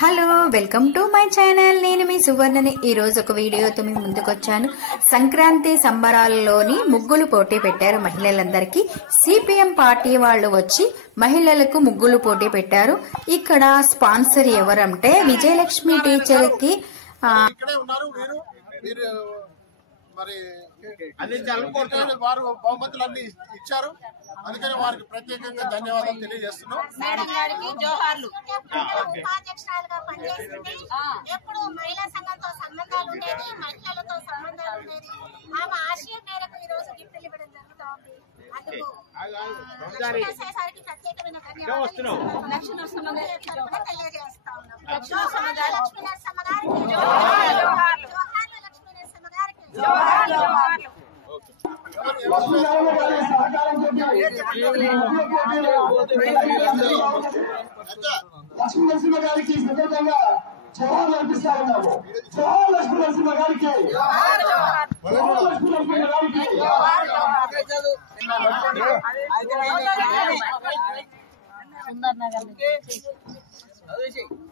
Hello welcome to my channel. నేను మీ సువర్ణని. ఈ రోజు ఒక వీడియోతో మీ ముందుకొచ్చాను. సంక్రాంతి సంబరాల్లోని ముగ్గులు పోటీ పెట్టారు మహిళలందరికీ. సిపిఎం పార్టీ వాళ్ళు వచ్చి మహిళలకు ముగ్గులు పోటీ పెట్టారు. ఇక్కడ స్పాన్సర్ ఎవరంటే విజయలక్ష్మి టీచర్ కి వారు బహుమతులన్నీ ఇచ్చారు. అందుకని వారికి ప్రత్యేకంగా ధన్యవాదాలు తెలియజేస్తున్నాం. ఎప్పుడు మహిళా సంఘంతో సంబంధాలు ఉండేది, మహిళలతో సంబంధాలు ఉండేది. ఆమె ఆశయం మేరకు ఈ రోజు గిఫ్ట్లు ఇవ్వడం జరుగుతూ ఉంది. అందుకు ప్రత్యేకమైన ధన్యవాదాలు లక్ష్మీనరసమ్మ గారికి తెలియజేస్తా ఉన్నాం. లక్ష్మీనరసమ్మ గారికి లక్ష్మీ నరసింహ గారికి సందర్భంగా జవాహర్ అర్పిస్తా ఉన్నాము. జవాహర్ లక్ష్మీ నరసింహ గారికి, లక్ష్మీ నరసింహ గారికి.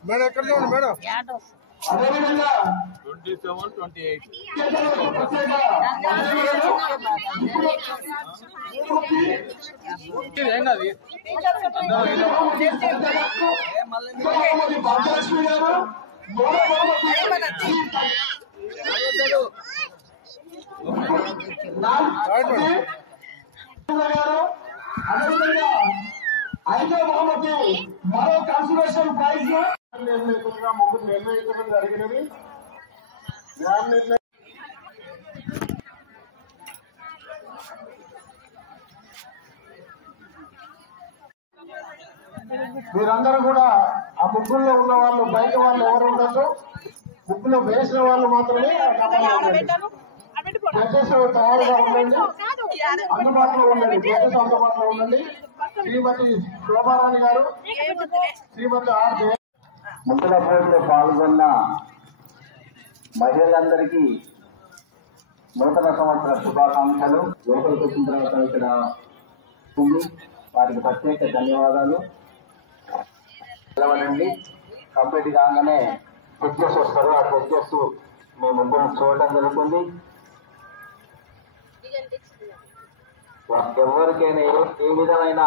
మేడం ఎక్కడ చూడండి మేడం. అదేవిధంగా 27, 28 భాగ్యలక్ష్మి గారు, అదేవిధంగా 5వ బహుమతి మరో కన్సర్వేషన్ ప్రైజ్ ముందు నిర్ణయించడం జరిగినది. మీరందరూ కూడా ఆ ముగ్గుల్లో ఉన్న వాళ్ళు, బయట వాళ్ళు ఎవరు ఉండొచ్చు. ముగ్గులో వేసిన వాళ్ళు మాత్రమే జడ్జెస్ తయారుగా ఉండండి, అందుబాటులో ఉండండి. జడ్జెస్ అందుబాటులో ఉండండి. శ్రీమతి శోభారాణి గారు, శ్రీమతి ఆర్ ముగ్గుల పోటీలో పాల్గొన్న మహిళలందరికీ నూతన సంవత్సర శుభాకాంక్షలు. లోపలికి వచ్చిన తర్వాత ఇక్కడ ఉంది, వారికి ప్రత్యేక ధన్యవాదాలు తెలవనండి. కంప్లీట్ కాగానే జడ్జెస్ వస్తారు. ఆ జడ్జెస్ మీ ముందు చూడటం జరుగుతుంది. ఎవరికైనా ఏ విధమైన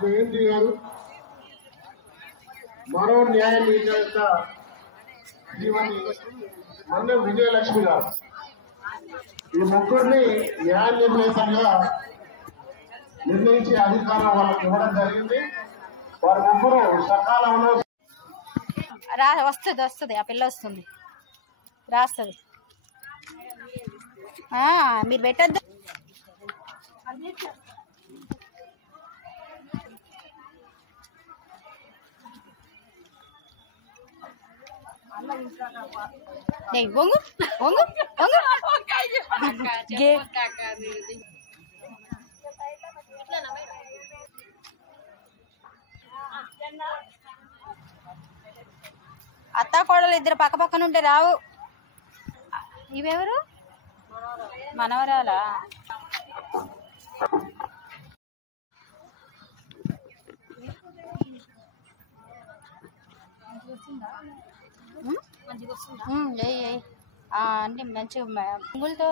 జయంతి గారు, మరో న్యాయ నిర్ణేత శ్రీమతి మన్నెం విజయలక్ష్మి గారు, ఈ ముగ్గురిని న్యాయ నిర్ణేతగా నిర్ణయించే అధికారం వాళ్ళకి ఇవ్వడం జరిగింది. వారి ముగ్గురు సకాలంలో వస్తుంది ఆ పిల్ల వస్తుంది, రాస్తుంది. మీరు పెట్టద్దు. వంగు వంగు వంగు. అత్తా కోడలు ఇద్దరు పక్క పక్కన ఉంటే రావు. ఇవెవరు? మనవరాలా? అంటే మంచిగా పువ్వులతో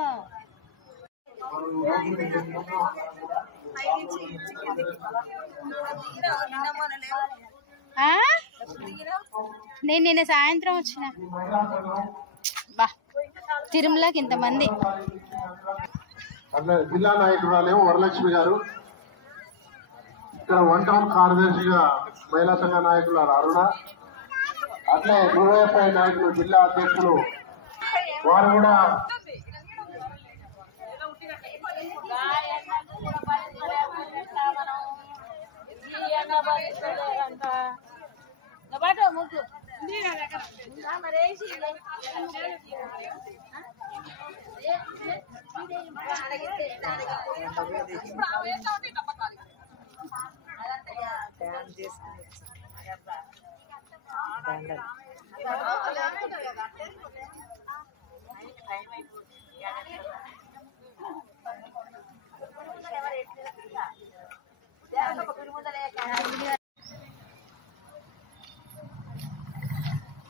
నేను నిన్న సాయంత్రం వచ్చిన. బా తిరుమలకి ఇంతమంది. అట్లా జిల్లా నాయకురాలేమో వరలక్ష్మి గారు, ఇక్కడ 1 టౌన్ కార్యదర్శిగా మహిళా సంఘ నాయకులు అరుణ, అట్లే డివైఎఫ్ఐ నాయకులు జిల్లా అధ్యక్షులు వారు కూడా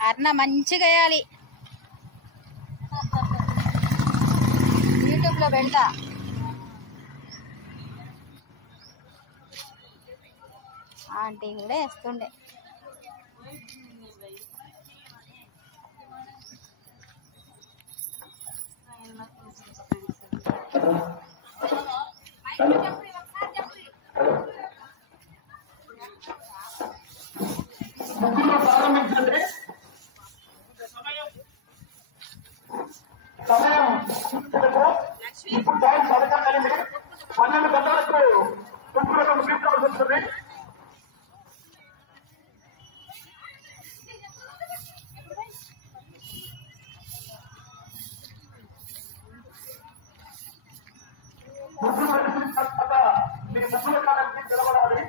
అర్ణ మంచిగా వేయాలి, యూట్యూబ్ లో పెడతా. ఆంటీ కూడా వేస్తుండే. ప్రారంభించండి. సమయం ఇప్పుడు టైం 12 గంటలకు ముగ్గులకు ముగించవలసి వస్తుంది. ముగ్గురు వెళ్తున్న తర్వాత మీరు ముగ్గుల కాలానికి నిలబడాలి.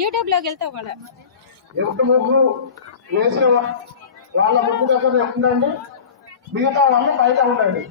యూట్యూబ్ లోకి వెళ్తావు కదా. ఎంత ముగ్గు వేసిన వాళ్ళ ముగ్గు దగ్గర ఉండండి, మిగతా వాళ్ళు బయట ఉండండి.